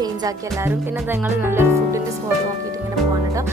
Change ആക്കി എല്ലാവരും. പിന്നെ ഞങ്ങൾ നല്ലൊരു ഫുഡിൻ്റെ സ്പോട്ട് നോക്കിയിട്ട് ഇങ്ങനെ പോകാൻ കേട്ടോ.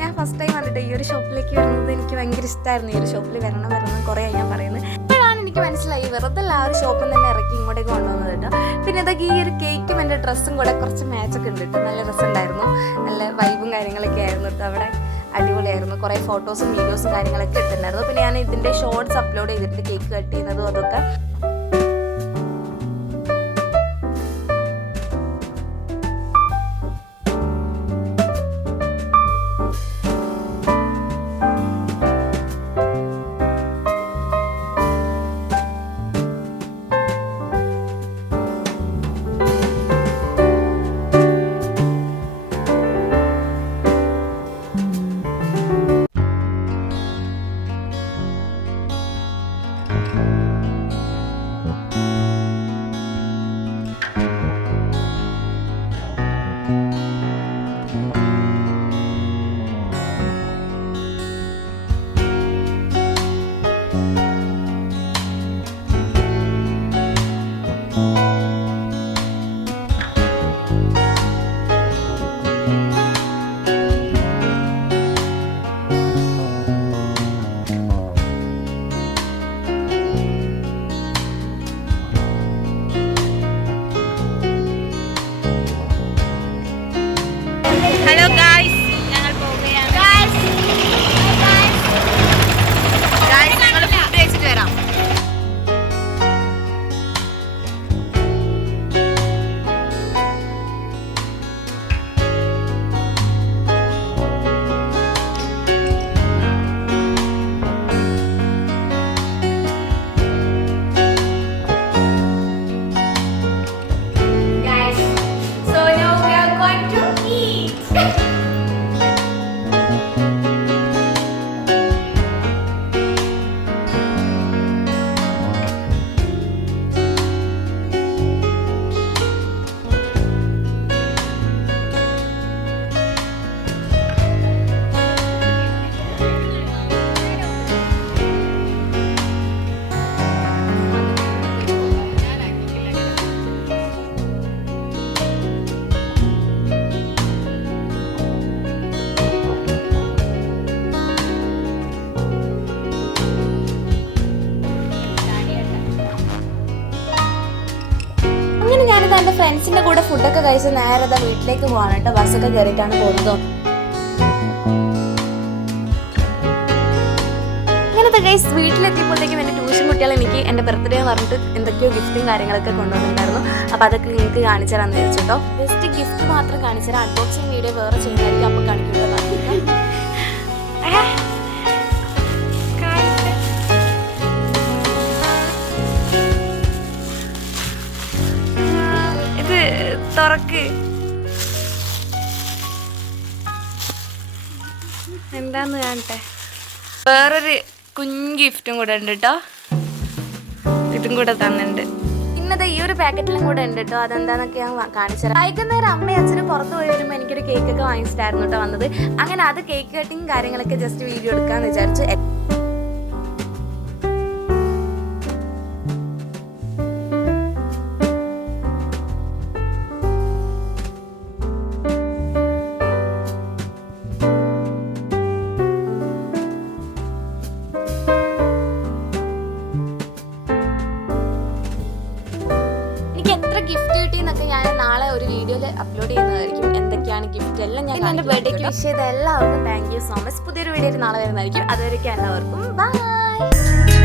ഞാൻ ഫസ്റ്റ് ടൈം വന്നിട്ട് ഈ ഒരു ഷോപ്പിലേക്ക് വരുന്നത് എനിക്ക് ഭയങ്കര ഇഷ്ടമായിരുന്നു. ഈ ഒരു ഷോപ്പിൽ വരണം കുറേ ഞാൻ പറയുന്നത്. ഇപ്പോഴാണ് എനിക്ക് മനസ്സിലായി വെറുതെ ആ ഒരു ഷോപ്പിൽ തന്നെ ഇറക്കി ഇങ്ങോട്ടേക്ക് കൊണ്ടുവന്നത് കേട്ടോ. പിന്നെ ഇതൊക്കെ ഈ ഒരു കേക്കും എൻ്റെ ഡ്രസ്സും കൂടെ കുറച്ച് മാച്ചൊക്കെ ഉണ്ട് കേട്ടോ. നല്ല രസമുണ്ടായിരുന്നു, നല്ല വൈബും കാര്യങ്ങളൊക്കെ ആയിരുന്നു കേട്ടോ. അവിടെ അടിപൊളിയായിരുന്നു. കുറേ ഫോട്ടോസും വീഡിയോസും കാര്യങ്ങളൊക്കെ ഇട്ടിട്ടുണ്ടായിരുന്നു. പിന്നെ ഞാൻ ഇതിൻ്റെ ഷോർട്സ് അപ്ലോഡ് ചെയ്തിട്ട് കേക്ക് കട്ട് ചെയ്യുന്നതും അതൊക്കെ. ഹലോ ഗായ്സ്, ഞങ്ങൾ പോവുകയാണ്. ഗായ്സ് ഞങ്ങൾ ഫുഡ് കഴിച്ചിട്ട് വരാം. എൻ്റെ ഫ്രണ്ട്സിൻ്റെ കൂടെ ഫുഡൊക്കെ കഴിച്ച് നേരെ വീട്ടിലേക്ക് പോകാൻ കേട്ടോ. ബസ്സൊക്കെ കയറിയിട്ടാണ് പോകുന്നത്. അങ്ങനത്തെ ഗൈസ് വീട്ടിലെത്തിയപ്പോഴത്തേക്കും എൻ്റെ ട്യൂഷൻ കുട്ടികൾ എനിക്ക് എൻ്റെ ബർത്ത്ഡേ പറഞ്ഞിട്ട് എന്തൊക്കെയോ ഗിഫ്റ്റും കാര്യങ്ങളൊക്കെ കൊണ്ടുവന്നിട്ടുണ്ടായിരുന്നു. അപ്പോൾ അതൊക്കെ നിങ്ങൾക്ക് കാണിച്ചു തരാമെന്ന് വിചാരിച്ചിട്ടോ. ജസ്റ്റ് ഗിഫ്റ്റ് മാത്രം കാണിച്ചു തരാം. അൺബോക്സിങ് വീഡിയോ വേറെ ചെയ്യുന്നതായിരിക്കും. അപ്പോൾ കാണിക്കുന്നത് തുറക്ക്. എന്താന്ന് കാണട്ടെ. വേറൊരു കുഞ്ഞ് ഗിഫ്റ്റും കൂടെ ഉണ്ട് കേട്ടോ. ഇതും കൂടെ തന്നിട്ടുണ്ട്. ഇന്നത്തെ ഈ ഒരു പാക്കറ്റിലും കൂടെ ഉണ്ട് കേട്ടോ. അതെന്താന്നൊക്കെ ഞാൻ കാണിച്ചു തരാം. വൈകുന്നേരം അമ്മയും അച്ഛനും പുറത്ത് പോയി വരുമ്പോൾ എനിക്കൊരു കേക്കൊക്കെ വാങ്ങിച്ചിട്ടായിരുന്നു കേട്ടോ വന്നത്. അങ്ങനെ അത് കേക്ക് കട്ടിങ് കാര്യങ്ങളൊക്കെ ജസ്റ്റ് വീഡിയോ എടുക്കാമെന്ന് വിചാരിച്ചു. ഗിഫ്റ്റ് കിട്ടിയെന്നൊക്കെ ഞാൻ നാളെ ഒരു വീഡിയോയിൽ അപ്ലോഡ് ചെയ്യുന്നതായിരിക്കും. എന്തൊക്കെയാണ് ഗിഫ്റ്റ് എല്ലാം ഞാൻ എൻ്റെ ബർത്ത്ഡേക്ക് വിഷ് ചെയ്ത എല്ലാവർക്കും താങ്ക് യു സോ മച്ച്. പുതിയൊരു വീഡിയോയിൽ നാളെ വരുന്നതായിരിക്കും. അതുവരെയ്ക്കും എല്ലാവർക്കും ബൈ.